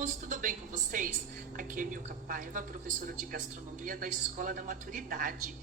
alunos, tudo bem com vocês? Aqui é Milka Paiva, professora de gastronomia da Escola da Maturidade.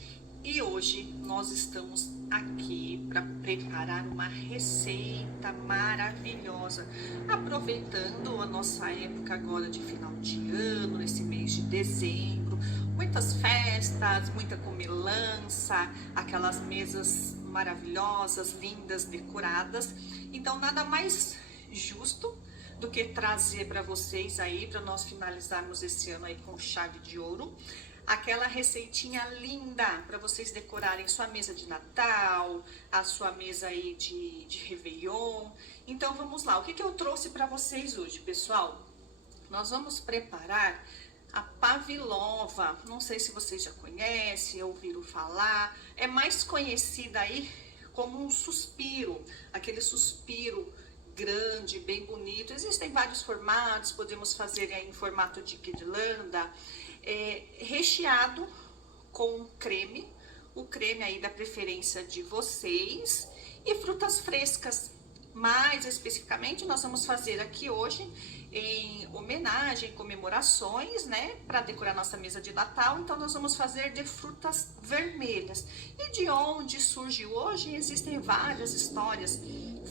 E hoje nós estamos aqui para preparar uma receita maravilhosa, aproveitando a nossa época agora de final de ano, nesse mês de dezembro, muitas festas, muita comilança, aquelas mesas maravilhosas, lindas, decoradas. Então nada mais justo do que trazer para vocês aí, para nós finalizarmos esse ano aí com chave de ouro, aquela receitinha linda para vocês decorarem sua mesa de Natal, a sua mesa aí de Réveillon. Então vamos lá, o que eu trouxe para vocês hoje, pessoal? Nós vamos preparar a pavlova. Não sei se vocês já conhecem, ouviram falar, é mais conhecida aí como um suspiro, aquele suspiro grande, bem bonito. Existem vários formatos, podemos fazer em formato de guirlanda, recheado com creme, o creme aí da preferência de vocês, e frutas frescas. Mais especificamente, nós vamos fazer aqui hoje em homenagem, comemorações, né, para decorar nossa mesa de Natal. Então nós vamos fazer de frutas vermelhas. E de onde surgiu hoje? Existem várias histórias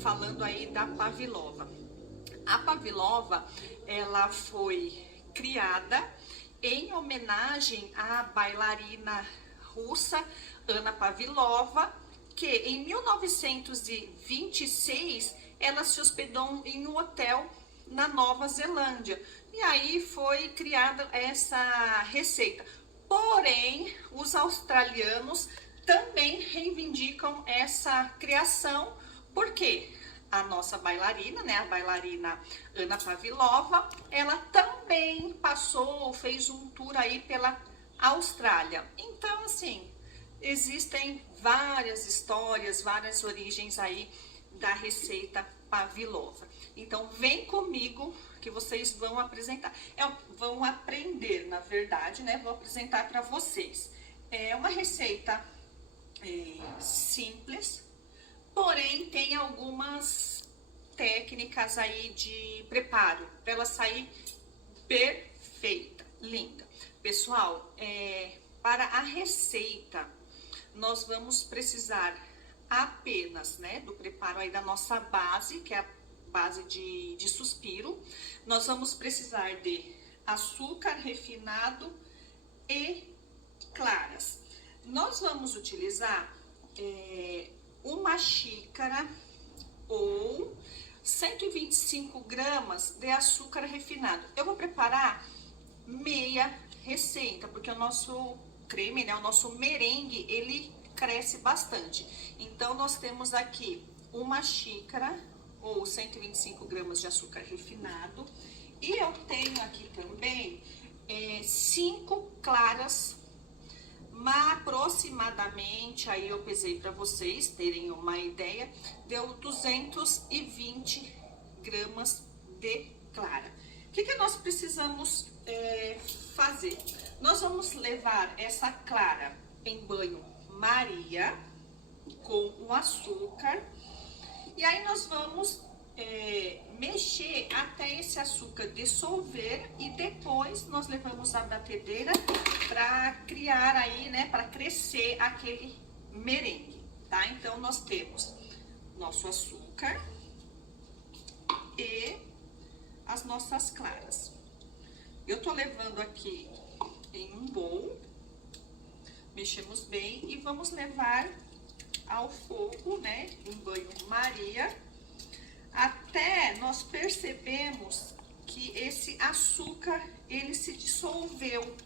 falando aí da pavlova. A pavlova, ela foi criada em homenagem à bailarina russa Anna Pavlova, que em 1926 ela se hospedou em um hotel na Nova Zelândia, e aí foi criada essa receita. Porém, os australianos também reivindicam essa criação, porque a nossa bailarina, né, a bailarina Anna Pavlova, ela também fez um tour aí pela Austrália. Então, assim, existem várias histórias, várias origens aí da receita pavlova. Então, vem comigo que vocês vão vão aprender, na verdade, né? Vou apresentar para vocês. É uma receita simples, porém tem algumas técnicas aí de preparo para ela sair perfeita, linda. Pessoal, para a receita nós vamos precisar apenas, né, do preparo aí da nossa base, que é a base de suspiro. Nós vamos precisar de açúcar refinado e claras. Nós vamos utilizar uma xícara ou 125 gramas de açúcar refinado. Eu vou preparar meia receita, porque o nosso creme, né, o nosso merengue, ele cresce bastante. Então, nós temos aqui uma xícara ou 125 gramas de açúcar refinado. E eu tenho aqui também 5 claras, aproximadamente, aí eu pesei para vocês terem uma ideia, deu 220 gramas de clara. O que nós precisamos fazer? Nós vamos levar essa clara em banho-maria com o açúcar, e aí nós vamos mexer até esse açúcar dissolver, e depois nós levamos a batedeira para criar aí, né, para crescer aquele merengue, tá? Então nós temos nosso açúcar e as nossas claras. Eu tô levando aqui em um bowl, mexemos bem e vamos levar ao fogo, né, em banho-maria, até nós percebemos que esse açúcar, ele se dissolveu.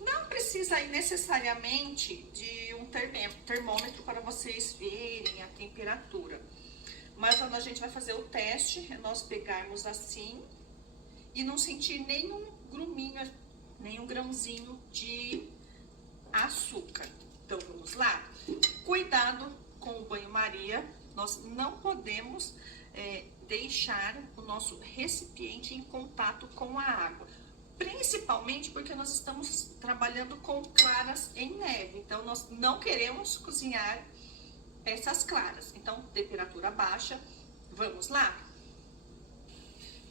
Não precisa ir necessariamente de um termômetro para vocês verem a temperatura. Mas quando a gente vai fazer o teste, é nós pegarmos assim e não sentir nenhum gruminho, nenhum grãozinho de açúcar. Então, vamos lá? Cuidado com o banho-maria. Nós não podemos deixar o nosso recipiente em contato com a água. Principalmente porque nós estamos trabalhando com claras em neve. Então, nós não queremos cozinhar essas claras. Então, temperatura baixa. Vamos lá?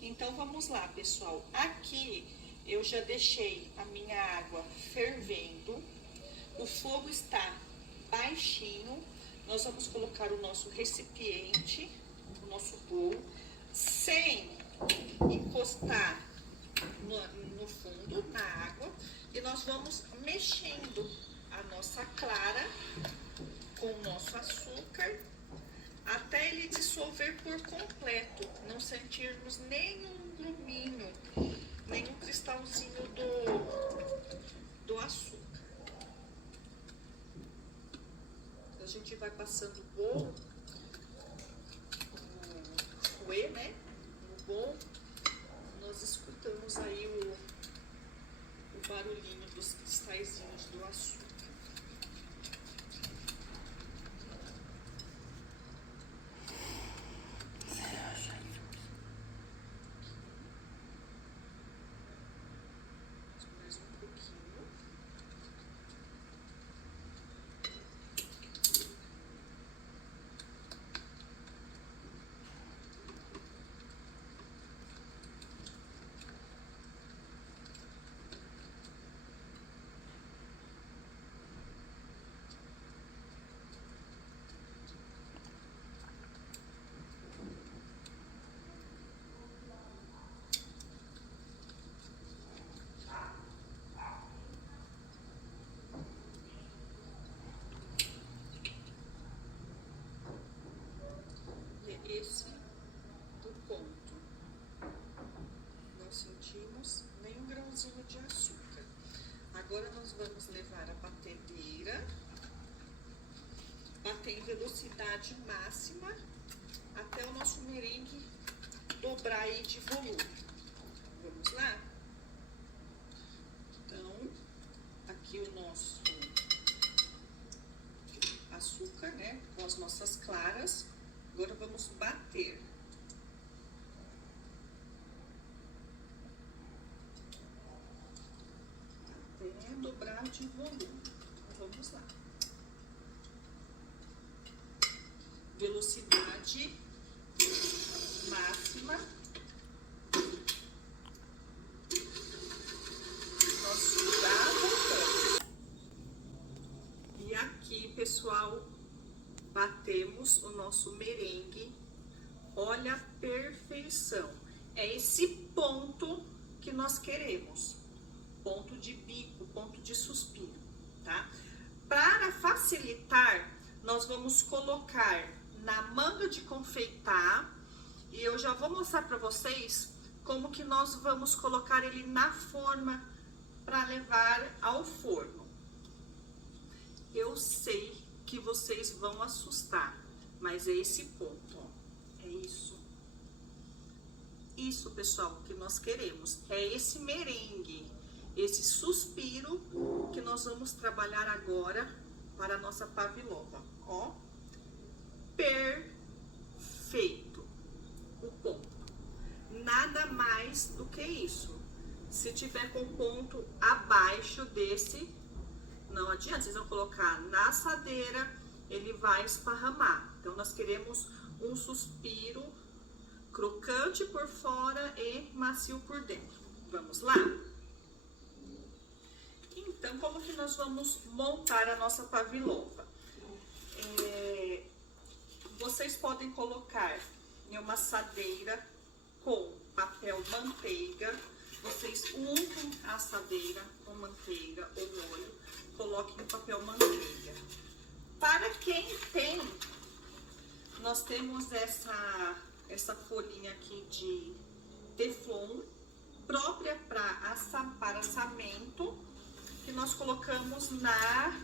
Então vamos lá, pessoal. Aqui eu já deixei a minha água fervendo. O fogo está baixinho. Nós vamos colocar o nosso recipiente, o nosso bowl, sem encostar no fundo, na água. E nós vamos mexendo a nossa clara com o nosso açúcar até ele dissolver por completo, não sentirmos nenhum gruminho, nenhum cristalzinho do açúcar. A gente vai passando o bowl, o fouet, né? No bowl, nós escutamos aí o barulhinho dos cristalzinhos do açúcar. Esse o ponto. Não sentimos nenhum grãozinho de açúcar. Agora nós vamos levar a batedeira, bater em velocidade máxima até o nosso merengue dobrar aí de volume. Vamos lá? Então, aqui o nosso açúcar, né, com as nossas claras. Agora vamos bater. Até dobrar de volume. Vamos lá. Velocidade máxima. Nós já voltamos. E aqui, pessoal, batemos o nosso merengue. Olha a perfeição. É esse ponto que nós queremos. Ponto de bico, ponto de suspiro, tá? Para facilitar, nós vamos colocar na manga de confeitar. E eu já vou mostrar para vocês como que nós vamos colocar ele na forma para levar ao forno. Eu sei que vocês vão assustar, mas é esse ponto, ó. É isso. Isso, pessoal, que nós queremos. É esse merengue, esse suspiro que nós vamos trabalhar agora para a nossa pavlova, ó. Perfeito. O ponto. Nada mais do que isso. Se tiver com ponto abaixo desse, não adianta, vocês vão colocar na assadeira, ele vai esparramar. Então, nós queremos um suspiro crocante por fora e macio por dentro. Vamos lá? Então, como que nós vamos montar a nossa pavlova? Vocês podem colocar em uma assadeira com papel manteiga. Vocês untam a assadeira com manteiga ou óleo, coloquem no papel manteiga. Para quem tem, nós temos essa folhinha aqui de teflon, própria para assamento, que nós colocamos na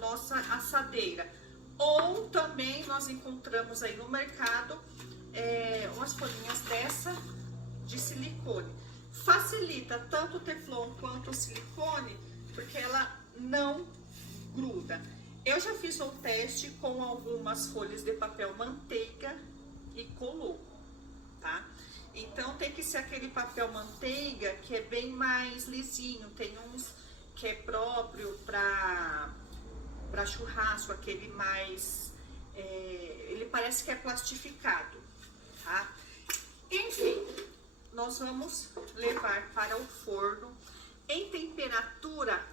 nossa assadeira. Ou também nós encontramos aí no mercado umas folhinhas dessa de silicone. Facilita tanto o teflon quanto o silicone, porque ela não gruda. Eu já fiz um teste com algumas folhas de papel manteiga e colou, tá? Então tem que ser aquele papel manteiga que é bem mais lisinho. Tem uns que é próprio para churrasco, aquele mais... ele parece que é plastificado, tá? Enfim, nós vamos levar para o forno em temperatura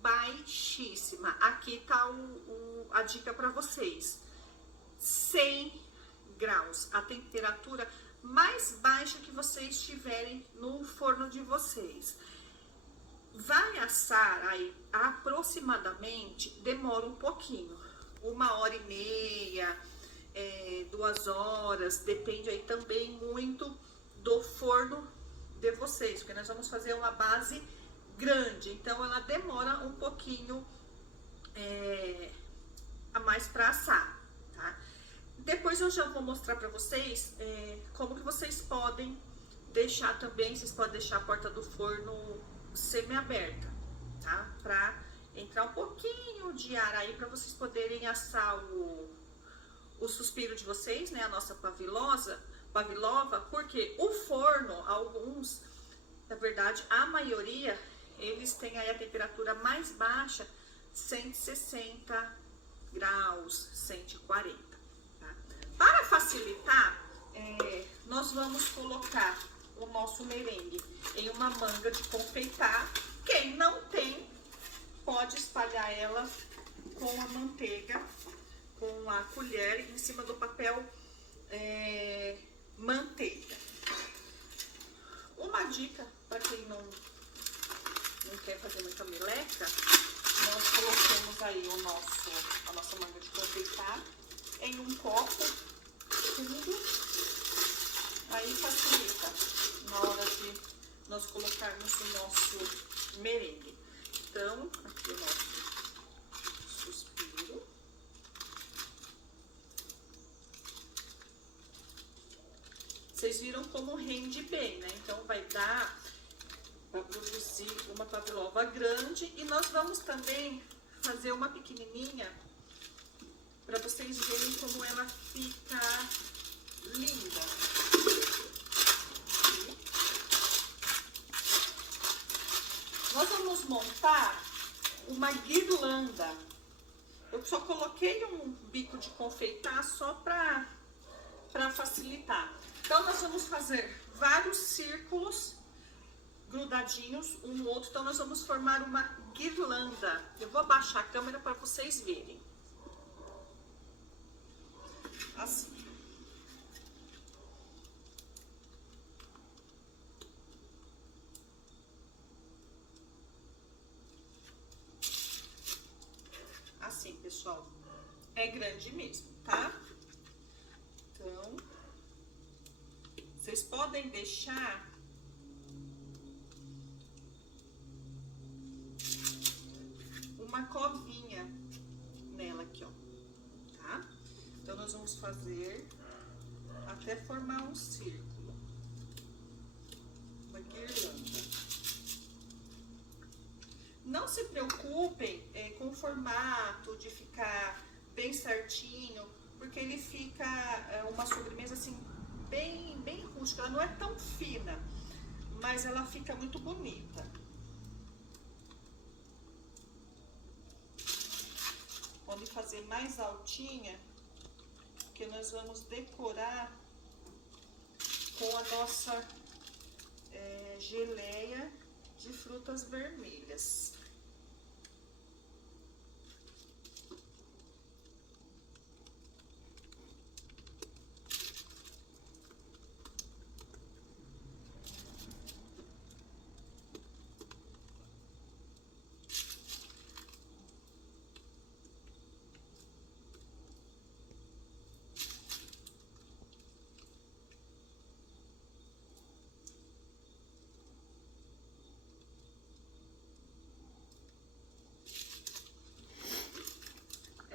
baixíssima. Aqui tá a dica para vocês. 100 graus, a temperatura mais baixa que vocês tiverem no forno de vocês. Vai assar aí aproximadamente, demora um pouquinho, 1h30, 2 horas, depende aí também muito do forno de vocês, porque nós vamos fazer uma base grande, então ela demora um pouquinho a mais para assar, tá? Depois eu já vou mostrar para vocês como que vocês podem deixar também, vocês podem deixar a porta do forno semi-aberta, tá? Para entrar um pouquinho de ar aí para vocês poderem assar o suspiro de vocês, né? A nossa pavilova, porque o forno, alguns, na verdade, a maioria, eles têm aí a temperatura mais baixa, 160 graus, 140, tá? Para facilitar, nós vamos colocar o nosso merengue em uma manga de confeitar. Quem não tem, pode espalhar ela com a manteiga, com a colher em cima do papel manteiga. Uma dica para quem não quer fazer muita meleca, nós colocamos aí a nossa manga de confeitar em um copo fundo, aí facilita na hora de nós colocarmos o nosso merengue. Então, aqui o nosso suspiro. Vocês viram como rende bem, né? Então, vai dar para produzir uma pavlova grande. E nós vamos também fazer uma pequenininha para vocês verem como ela fica linda. Nós vamos montar uma guirlanda. Eu só coloquei um bico de confeitar só para facilitar. Então, nós vamos fazer vários círculos grudadinhos um no outro. Então, nós vamos formar uma guirlanda. Eu vou abaixar a câmera para vocês verem. Assim. Assim, pessoal, é grande mesmo, tá? Então, vocês podem deixar uma covinha nela aqui, ó, tá? Então, nós vamos fazer até formar um círculo, uma guirlanda. Não se preocupem com o formato de ficar bem certinho, porque ele fica uma sobremesa assim bem rústica. Ela não é tão fina, mas ela fica muito bonita. Pode fazer mais altinha, porque nós vamos decorar com a nossa geleia de frutas vermelhas.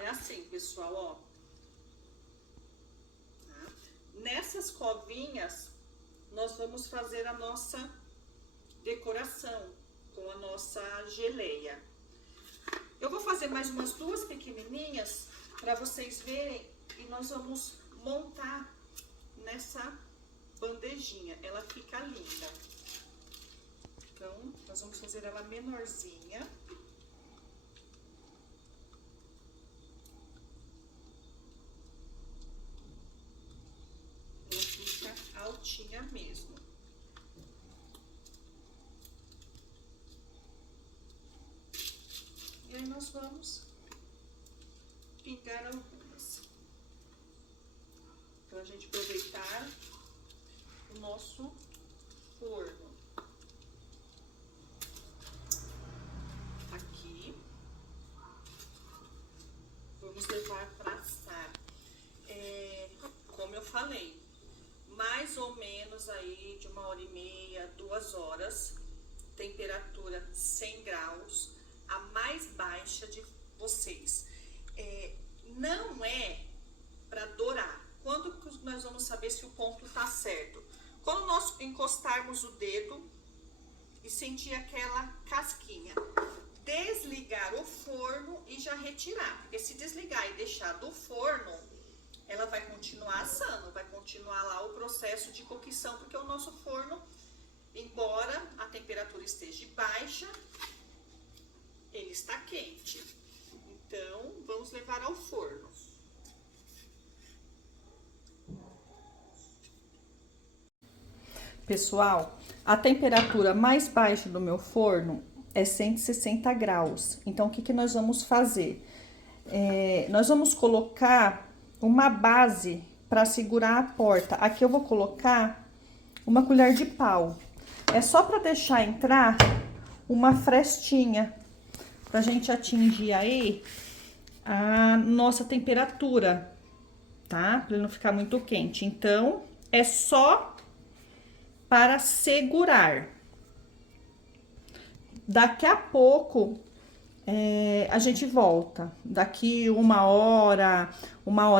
Assim, pessoal, ó, tá? Nessas covinhas nós vamos fazer a nossa decoração com a nossa geleia. Eu vou fazer mais umas 2 pequenininhas para vocês verem e nós vamos montar nessa bandejinha. Ela fica linda. Então, nós vamos fazer ela menorzinha. Altinha mesmo. ligar algumas. Para a gente aproveitar o nosso forno. Aqui. Vamos levar para assar. Como eu falei, mais ou menos aí de 1h30, 2 horas, temperatura 100 graus, a mais baixa de vocês. Não é para dourar. Quando nós vamos saber se o ponto tá certo? Quando nós encostarmos o dedo e sentir aquela casquinha. Desligar o forno e já retirar. Porque se desligar e deixar do forno, ela vai continuar assando, vai continuar lá o processo de cocção, porque o nosso forno, embora a temperatura esteja baixa, ele está quente. Então, vamos levar ao forno. Pessoal, a temperatura mais baixa do meu forno é 160 graus. Então, o que nós vamos fazer? Nós vamos colocar uma base para segurar a porta. Aqui eu vou colocar uma colher de pau. É só para deixar entrar uma frestinha, pra gente atingir aí a nossa temperatura, tá? Pra ele não ficar muito quente. Então, é só para segurar. Daqui a pouco a gente volta. Daqui 1 hora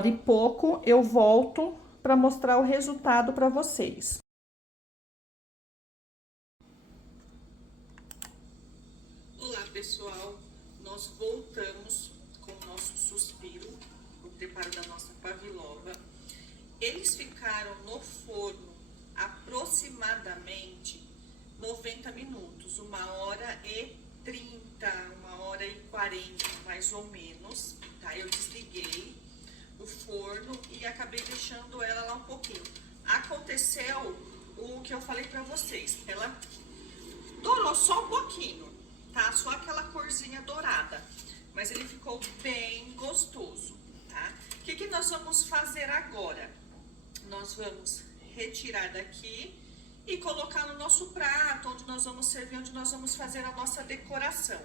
e pouco, eu volto para mostrar o resultado para vocês. Olá, pessoal. Nós voltamos com o nosso suspiro, o preparo da nossa pavlova. Eles ficaram no forno aproximadamente 90 minutos, 1h30, 1h40, mais ou menos, tá? Eu desliguei o forno e acabei deixando ela lá um pouquinho. Aconteceu o que eu falei pra vocês, ela dourou só um pouquinho, tá? Só aquela corzinha dourada, mas ele ficou bem gostoso, tá? O que nós vamos fazer agora? Nós vamos retirar daqui e colocar no nosso prato, onde nós vamos servir, onde nós vamos fazer a nossa decoração.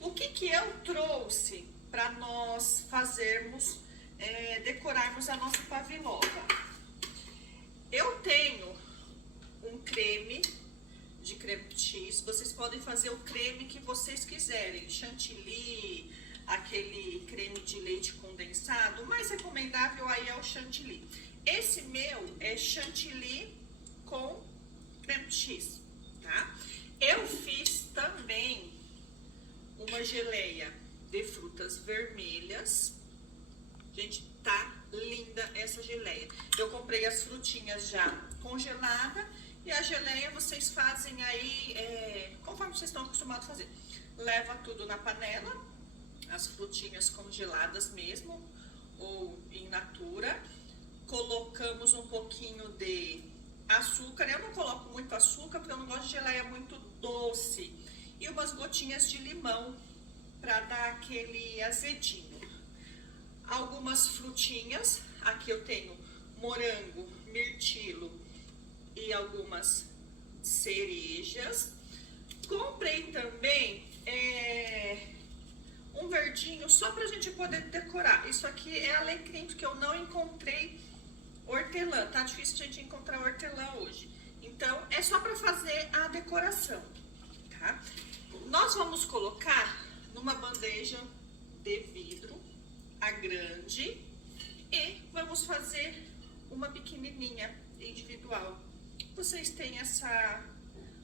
O que eu trouxe para nós fazermos, decorarmos a nossa pavlova? Eu tenho um creme de creme cheese, vocês podem fazer o creme que vocês quiserem, chantilly, aquele creme de leite condensado, o mais recomendável aí é o chantilly. Esse meu é chantilly com creme cheese, tá? Eu fiz também uma geleia de frutas vermelhas. Gente, tá linda essa geleia. Eu comprei as frutinhas já congeladas e a geleia vocês fazem aí, conforme vocês estão acostumados a fazer. Leva tudo na panela, as frutinhas congeladas mesmo, ou in natura. Colocamos um pouquinho de açúcar. Eu não coloco muito açúcar porque eu não gosto de geleia muito doce. E umas gotinhas de limão para dar aquele azedinho. Algumas frutinhas. Aqui eu tenho morango, mirtilo e algumas cerejas. Comprei também um verdinho só pra gente poder decorar. Isso aqui é alecrim, porque eu não encontrei hortelã. Tá difícil a gente encontrar hortelã hoje. Então, é só pra fazer a decoração, tá? Nós vamos colocar numa bandeja de vidro, a grande, e vamos fazer uma pequenininha individual. Vocês têm essa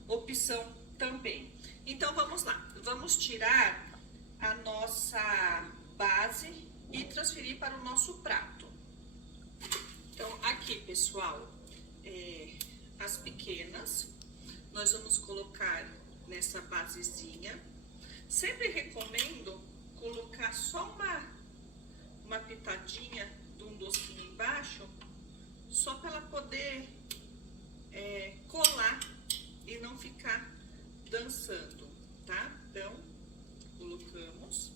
opção também. Então, vamos lá. Vamos tirar a nossa base e transferir para o nosso prato. Então, aqui, pessoal, as pequenas, nós vamos colocar nessa basezinha. Sempre recomendo colocar só uma pitadinha de um docinho embaixo, só para ela poder colar e não ficar dançando, tá? Então, colocamos.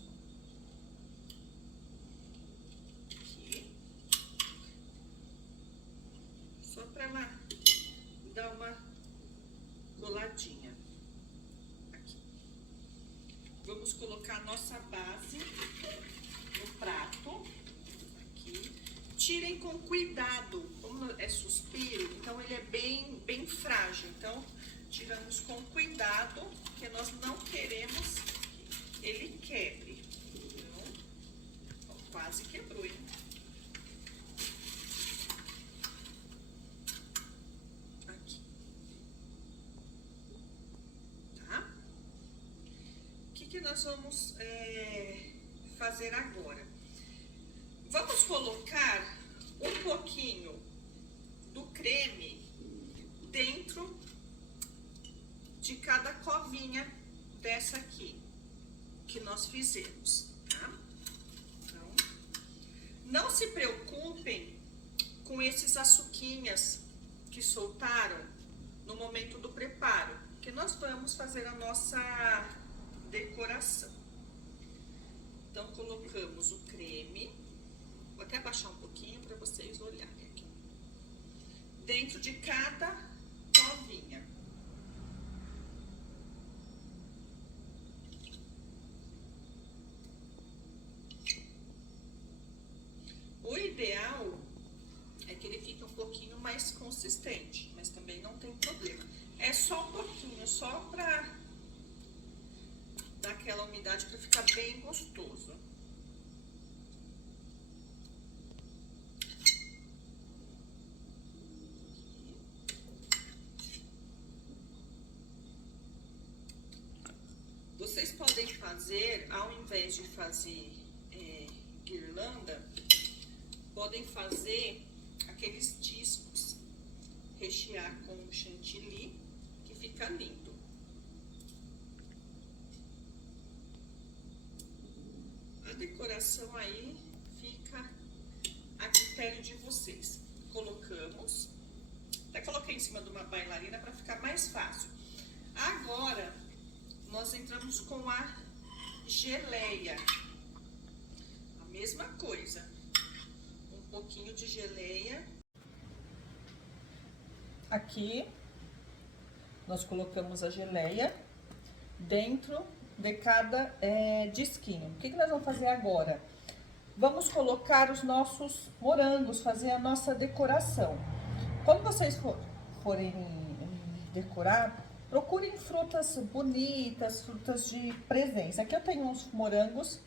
nossa base no prato. Aqui. Tirem com cuidado, como é suspiro, então ele é bem frágil. Então, tiramos com cuidado, porque nós não queremos que ele quebre. Então, ó, quase quebrou, hein? Aqui. Tá? O que nós vamos fazer agora? Vamos colocar um pouquinho do creme dentro de cada covinha dessa aqui que nós fizemos, tá? Então, não se preocupem com esses açuquinhas que soltaram no momento do preparo, que nós vamos fazer a nossa decoração. Então, colocamos o creme, vou até baixar um pouquinho para vocês olharem aqui, dentro de cada covinha. O ideal é que ele fique um pouquinho mais consistente, mas também não tem problema. É só um pouquinho, só pra dar aquela umidade para ficar bem gostoso. Vocês podem fazer, ao invés de fazer guirlanda, podem fazer aqueles discos, rechear com chantilly, que fica lindo. A decoração aí fica a critério de vocês. Colocamos, até coloquei em cima de uma bailarina para ficar mais fácil. Agora, nós entramos com a geleia. A mesma coisa. Um pouquinho de geleia. Aqui, nós colocamos a geleia dentro de cada disquinho. O que nós vamos fazer agora? Vamos colocar os nossos morangos, fazer a nossa decoração. Quando vocês forem decorar, procurem frutas bonitas, frutas de presença. Aqui eu tenho uns morangos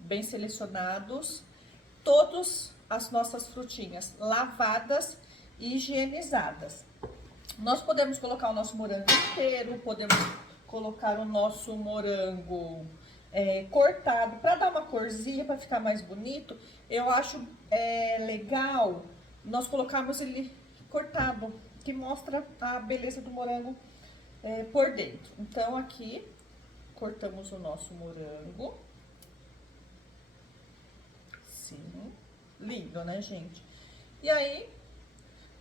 bem selecionados, todas as nossas frutinhas lavadas e higienizadas. Nós podemos colocar o nosso morango inteiro, podemos colocar o nosso morango cortado para dar uma corzinha, para ficar mais bonito. Eu acho legal nós colocarmos ele cortado, que mostra a beleza do morango por dentro. Então, aqui, cortamos o nosso morango. Sim, lindo, né, gente? E aí,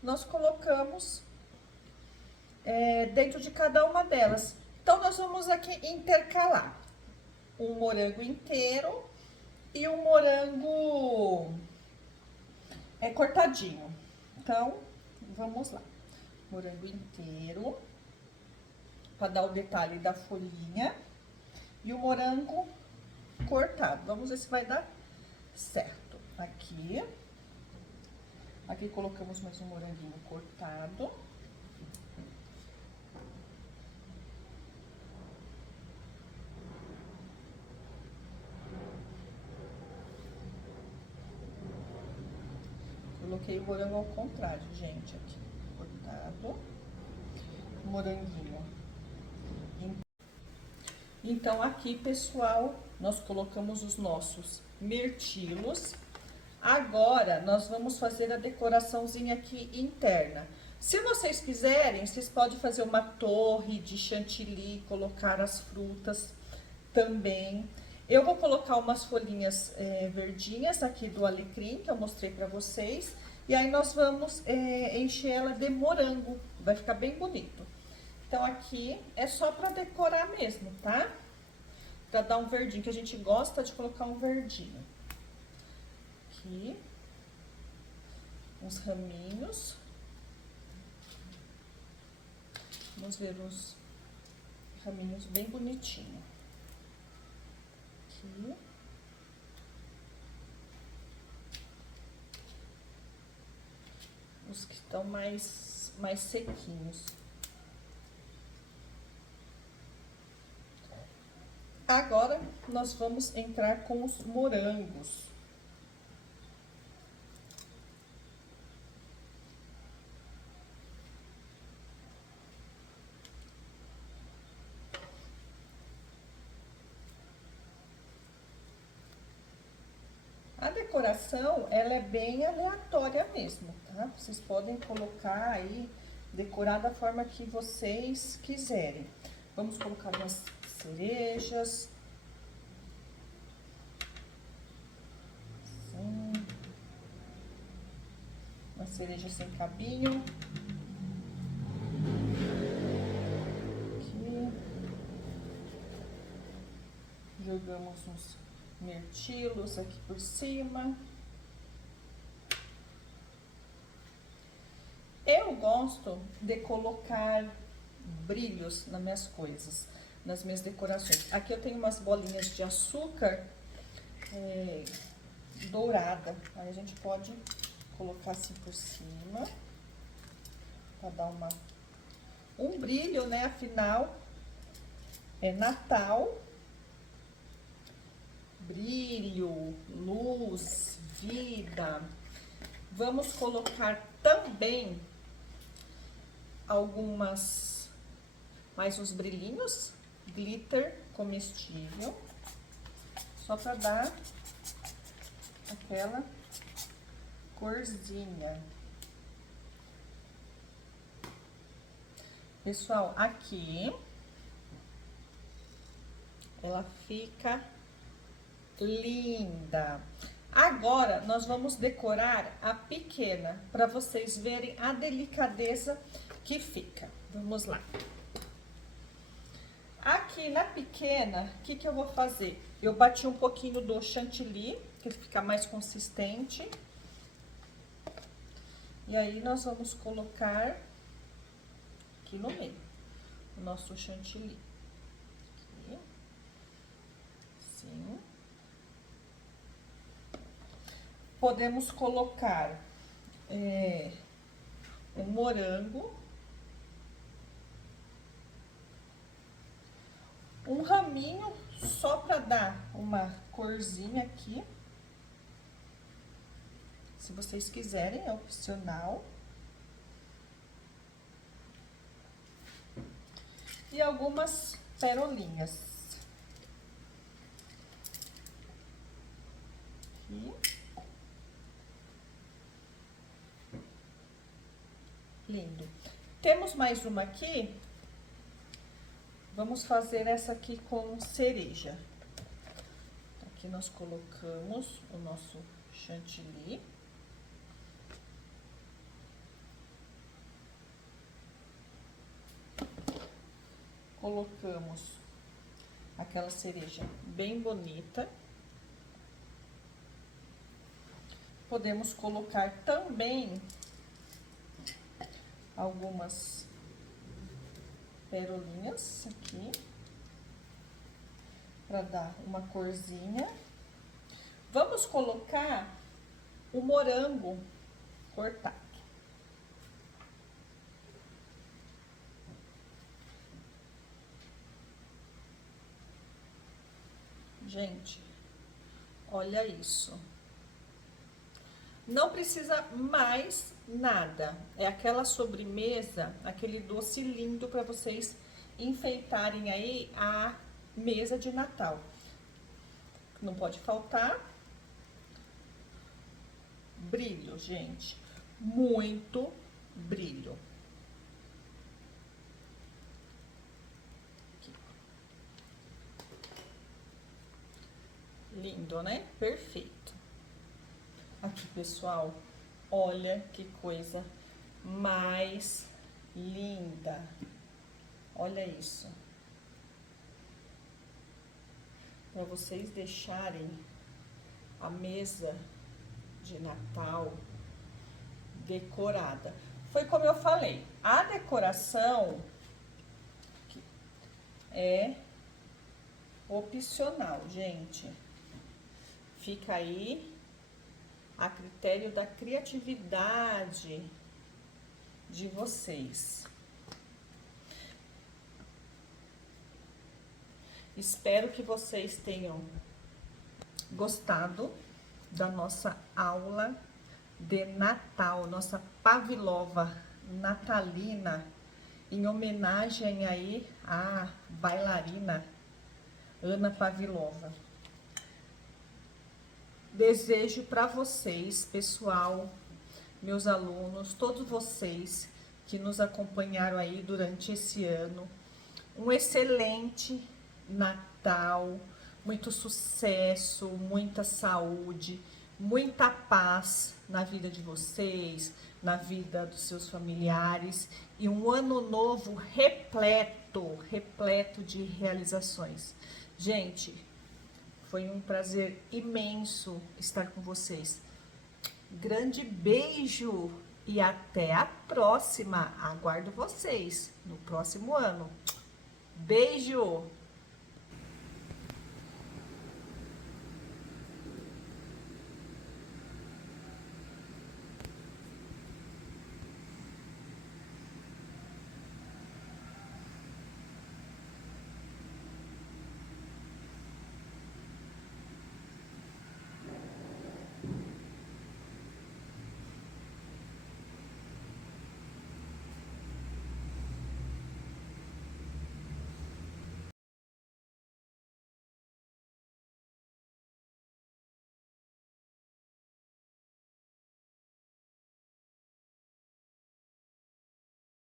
nós colocamos dentro de cada uma delas. Então, nós vamos aqui intercalar um morango inteiro e um morango cortadinho. Então, vamos lá. Morango inteiro, para dar o detalhe da folhinha, e o morango cortado. Vamos ver se vai dar certo. Aqui colocamos mais um moranguinho cortado. Coloquei o morango ao contrário, gente, aqui, cortado, moranguinho. Então, aqui, pessoal, nós colocamos os nossos mirtilos. Agora, nós vamos fazer a decoraçãozinha aqui interna. Se vocês quiserem, vocês podem fazer uma torre de chantilly, colocar as frutas também. Eu vou colocar umas folhinhas verdinhas aqui do alecrim, que eu mostrei pra vocês. E aí, nós vamos encher ela de morango. Vai ficar bem bonito. Então, aqui é só pra decorar mesmo, tá? Pra dar um verdinho, que a gente gosta de colocar um verdinho. Aqui. Uns raminhos. Vamos ver os raminhos bem bonitinhos. aqui. Os que estão mais sequinhos. Agora, nós vamos entrar com os morangos. A decoração, ela é bem aleatória mesmo, tá? Vocês podem colocar aí, decorar da forma que vocês quiserem. Vamos colocar umas cerejas. Assim. Uma cereja sem cabinho. Aqui. Jogamos uns mirtilos aqui por cima. Eu gosto de colocar brilhos nas minhas coisas, nas minhas decorações. Aqui eu tenho umas bolinhas de açúcar dourada. Aí a gente pode colocar assim por cima, para dar um brilho, né? Afinal, é Natal. Brilho, luz, vida. Vamos colocar também mais uns brilhinhos, glitter comestível, só para dar aquela corzinha. Pessoal, aqui ela fica linda. Agora, nós vamos decorar a pequena, para vocês verem a delicadeza que fica. Vamos lá. Aqui na pequena, o que eu vou fazer? Eu bati um pouquinho do chantilly, que fica mais consistente. E aí, nós vamos colocar aqui no meio o nosso chantilly. Aqui. Assim. Podemos colocar um morango, um raminho só para dar uma corzinha aqui. Se vocês quiserem, é opcional. E algumas perolinhas. Aqui. Lindo. Temos mais uma aqui. Vamos fazer essa aqui com cereja. Aqui nós colocamos o nosso chantilly. Colocamos aquela cereja bem bonita. Podemos colocar também algumas perolinhas aqui, para dar uma corzinha. Vamos colocar o morango cortado. Gente, olha isso. Não precisa mais nada. É aquela sobremesa, aquele doce lindo para vocês enfeitarem aí a mesa de Natal. Não pode faltar brilho, gente. Muito brilho. Aqui. Lindo, né? Perfeito. Aqui, pessoal, olha que coisa mais linda. Olha isso. Para vocês deixarem a mesa de Natal decorada. Foi como eu falei, a decoração é opcional, gente. Fica aí a critério da criatividade de vocês. Espero que vocês tenham gostado da nossa aula de Natal, nossa Pavlova natalina, em homenagem aí à bailarina Ana Pavlova. Desejo para vocês, pessoal, meus alunos, todos vocês que nos acompanharam aí durante esse ano, um excelente Natal, muito sucesso, muita saúde, muita paz na vida de vocês, na vida dos seus familiares e um ano novo repleto de realizações. Gente, foi um prazer imenso estar com vocês. Grande beijo e até a próxima. Aguardo vocês no próximo ano. Beijo!